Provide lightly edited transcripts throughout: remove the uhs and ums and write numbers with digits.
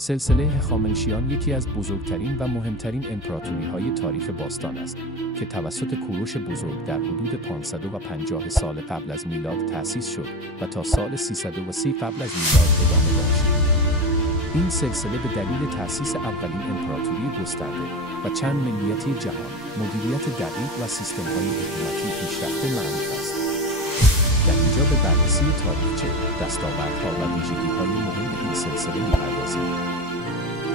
سلسله هخامنشیان یکی از بزرگترین و مهمترین امپراتوری‌های تاریخ باستان است که توسط کوروش بزرگ در حدود 550 سال قبل از میلاد تأسیس شد و تا سال 330 قبل از میلاد ادامه داشت. این سلسله به دلیل تأسیس اولین امپراتوری گسترده و چند ملیتی جهان، مدیریت دقیق و سیستم‌های حکومتی پیشرفته معروف است. در اینجا به بررسی تاریخچه، دستاوردها و ویژگی‌های مهم این سلسله می‌پردازیم.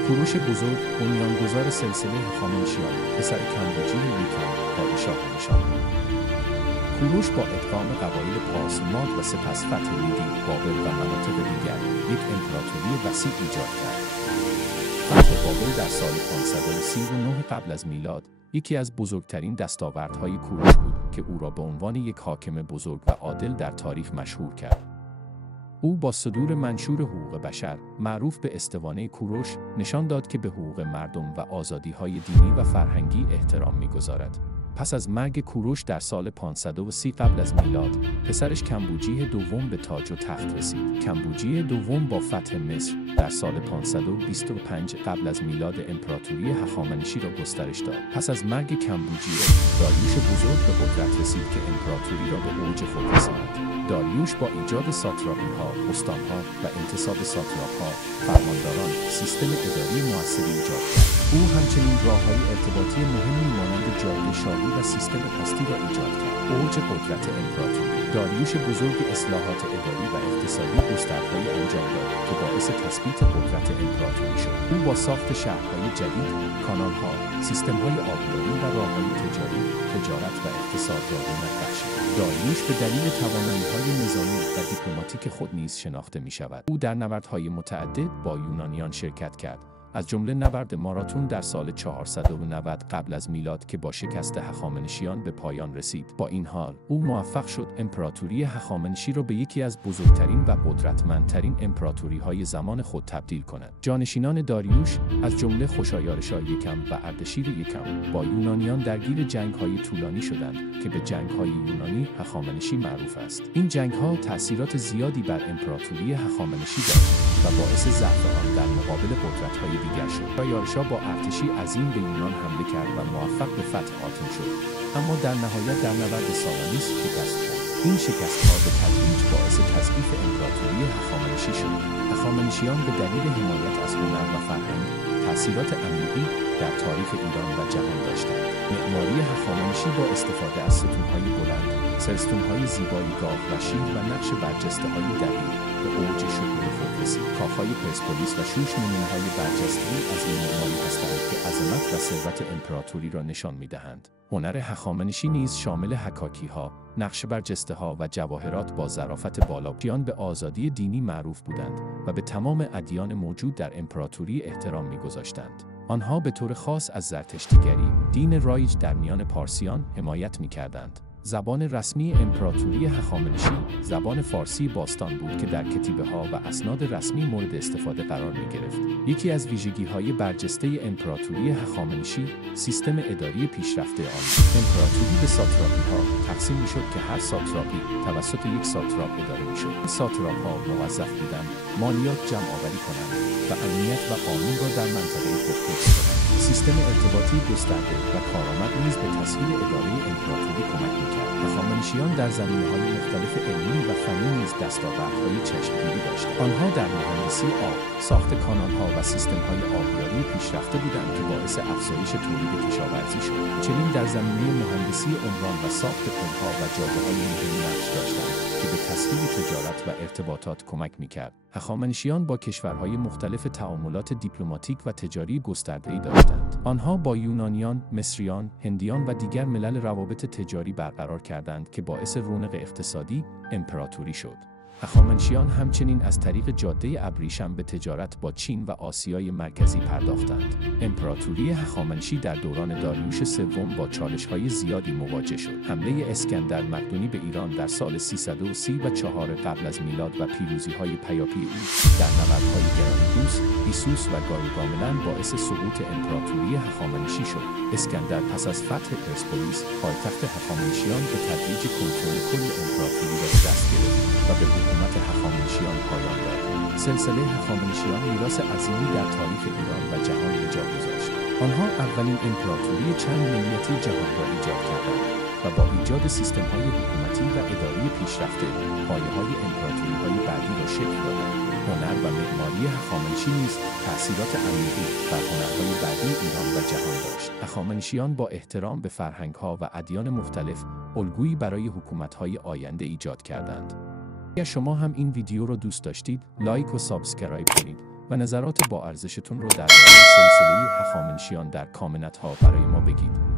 کوروش بزرگ، بنیانگذار سلسله هخامنشیان، پسر کمبوجی یکم، پادشاه نشان بود. کوروش با ادغام قبایل پارس، ماد و سپس فتح لیدی، بابل و مناطق دیگر، یک امپراتوری وسیع ایجاد کرد. فتح بابل در سال 539 قبل از میلاد یکی از بزرگترین دستاوردهای کوروش بود که او را به عنوان یک حاکم بزرگ و عادل در تاریخ مشهور کرد. او با صدور منشور حقوق بشر، معروف به اسطوانه کوروش، نشان داد که به حقوق مردم و آزادی‌های دینی و فرهنگی احترام می‌گذارد. پس از مرگ کوروش در سال 530 قبل از میلاد، پسرش کمبوجی دوم به تاج و تخت رسید. کمبوجی دوم با فتح مصر در سال 525 قبل از میلاد امپراتوری هخامنشی را گسترش داد. پس از مرگ کمبوجی، داریوش بزرگ به قدرت رسید که امپراتوری را به اوج خود رساند. داریوش با ایجاد ساتراپی‌ها، استان‌ها و انتصاب ساتراپ‌ها، فرمانداران، سیستم اداری موثری ایجاد کرد. او همچنین راه‌های ارتباطی مهمی مانند جاده شاهی و سیستم پستی را ایجاد کرد. اوج قدرت امپراتوری. داریوش بزرگ اصلاحات اداری و اقتصادی گسترده‌ای انجام داد که باعث تثبیت قدرت امپراتوری شد. او با ساخت شهرهای جدید، کانال‌ها، سیستم‌های آبیاری و راه‌های تجاری، تجارت و اقتصاد را رونق بخشید. داریوش به دلیل توانایی‌های نظامی و دیپلماتیک خود نیز شناخته می‌شود. او در نبردهای متعدد با یونانیان شرکت کرد، از جمله نبرد ماراتون در سال 490 قبل از میلاد که با شکست هخامنشیان به پایان رسید. با این حال، او موفق شد امپراتوری هخامنشی را به یکی از بزرگترین و قدرتمندترین امپراتوری‌های زمان خود تبدیل کند. جانشینان داریوش، از جمله خوشایارشا یکم و اردشیر یکم، با یونانیان درگیر جنگ‌های طولانی شدند که به جنگ‌های یونانی هخامنشی معروف است. این جنگ‌ها تأثیرات زیادی بر امپراتوری هخامنشی داشت و باعث ضعف آن در مقابل قدرت‌های دیگر شد. خوشایارشا با ارتشی عظیم به یونان حمله کرد و موفق به فتح آتن شد، اما در نهایت در نبرد سالامیس شکست خورد. این شکست‌ها به تدریج باعث تضعیف امپراتوری هخامنشی شد. هخامنشیان به دلیل حمایت از هنر و فرهنگ، تأثیرات عمیقی در تاریخ ایران و جهان داشتند. معماری هخامنشی با استفاده از ستون‌های بلند، سرستون‌های زیبای گاو و شیر و نقش برجسته‌های دقیق به اوج شکوه خود رسید. کاخ‌های پرسپولیس و شوش نمونه‌های برجسته‌ای از این معماری هستند که عظمت و ثروت امپراتوری را نشان می‌دهند. هنر هخامنشی نیز شامل حکاکی‌ها، نقش برجسته‌ها و جواهرات با ظرافت بالا. شیان به آزادی دینی معروف بودند و به تمام ادیان موجود در امپراتوری احترام می‌گذاشتند. آنها به طور خاص از زرتشتیگری، دین رایج در میان پارسیان، حمایت می‌کردند. زبان رسمی امپراتوری هخامنشی زبان فارسی باستان بود که در کتیبه‌ها و اسناد رسمی مورد استفاده قرار می‌گرفت. یکی از ویژگی‌های برجسته امپراتوری هخامنشی سیستم اداری پیشرفته آن. امپراتوری به ساتراپی‌ها تقسیم می‌شد که هر ساتراپی توسط یک ساتراپ اداره می‌شد. ساتراپ‌ها موظف بودند مالیات جمع‌آوری کنند و امنیت و قانون را در منطقه خود حفظ کنند. سیستم ارتباطی گسترده و کارآمد نیز به تسهیل اداره امپراتوری کمک می‌کرد. هخامنشیان در زمینه‌های مختلف علمی و فنی نیز دستاوردهای چشمگیری داشتند. آنها در مهندسی آب، ساخت کانال‌ها و سیستم‌های آبیاری پیشرفته بودند که باعث افزایش تولید کشاورزی شد. چنین در زمینه مهندسی عمران و ساخت پل‌ها و جاده‌های مهم نقش داشتند که به تسهیل تجارت و ارتباطات کمک می‌کرد. هخامنشیان با کشورهای مختلف تعاملات دیپلماتیک و تجاری گسترده‌ای داشتند. آنها با یونانیان، مصریان، هندیان و دیگر ملل روابط تجاری برقرار کردند که باعث رونق اقتصادی امپراتوری شد. هخامنشیان همچنین از طریق جاده ابریشم به تجارت با چین و آسیای مرکزی پرداختند. امپراتوری هخامنشی در دوران داریوش سوم با چالش‌های زیادی مواجه شد. حمله اسکندر مقدونی به ایران در سال 334 قبل از میلاد و پیروزی‌های پیاپی او در نبردهای گرانیدوس، ایسوس و گاروگاملن باعث سقوط امپراتوری هخامنشی شد. اسکندر پس از فتح پرسپولیس، پایتخت هخامنشیان، به تدریج کنترل کل امپراتوری را به دست گرفت و به حکومت هخامنشیان پایان داد. سلسله هخامنشیان میراث عظیمی در تاریخ ایران و جهان به جا گذاشت. آنها اولین امپراتوری چند ملیتی جهان را ایجاد کردند و با ایجاد سیستم‌های حکومتی و اداری پیشرفته، پایه‌های امپراتوری‌های بعدی را شکل دادند. هنر و معماری هخامنشی نیز تأثیرات عمیقی بر هنرهای بعدی ایران و جهان داشت. هخامنشیان با احترام به فرهنگ‌ها و ادیان مختلف، الگویی برای حکومت‌های آینده ایجاد کردند. اگر شما هم این ویدیو رو دوست داشتید، لایک و سابسکرایب کنید و نظرات با ارزشتون رو درباره سلسله هخامنشیان در کامنت‌ها برای ما بگید.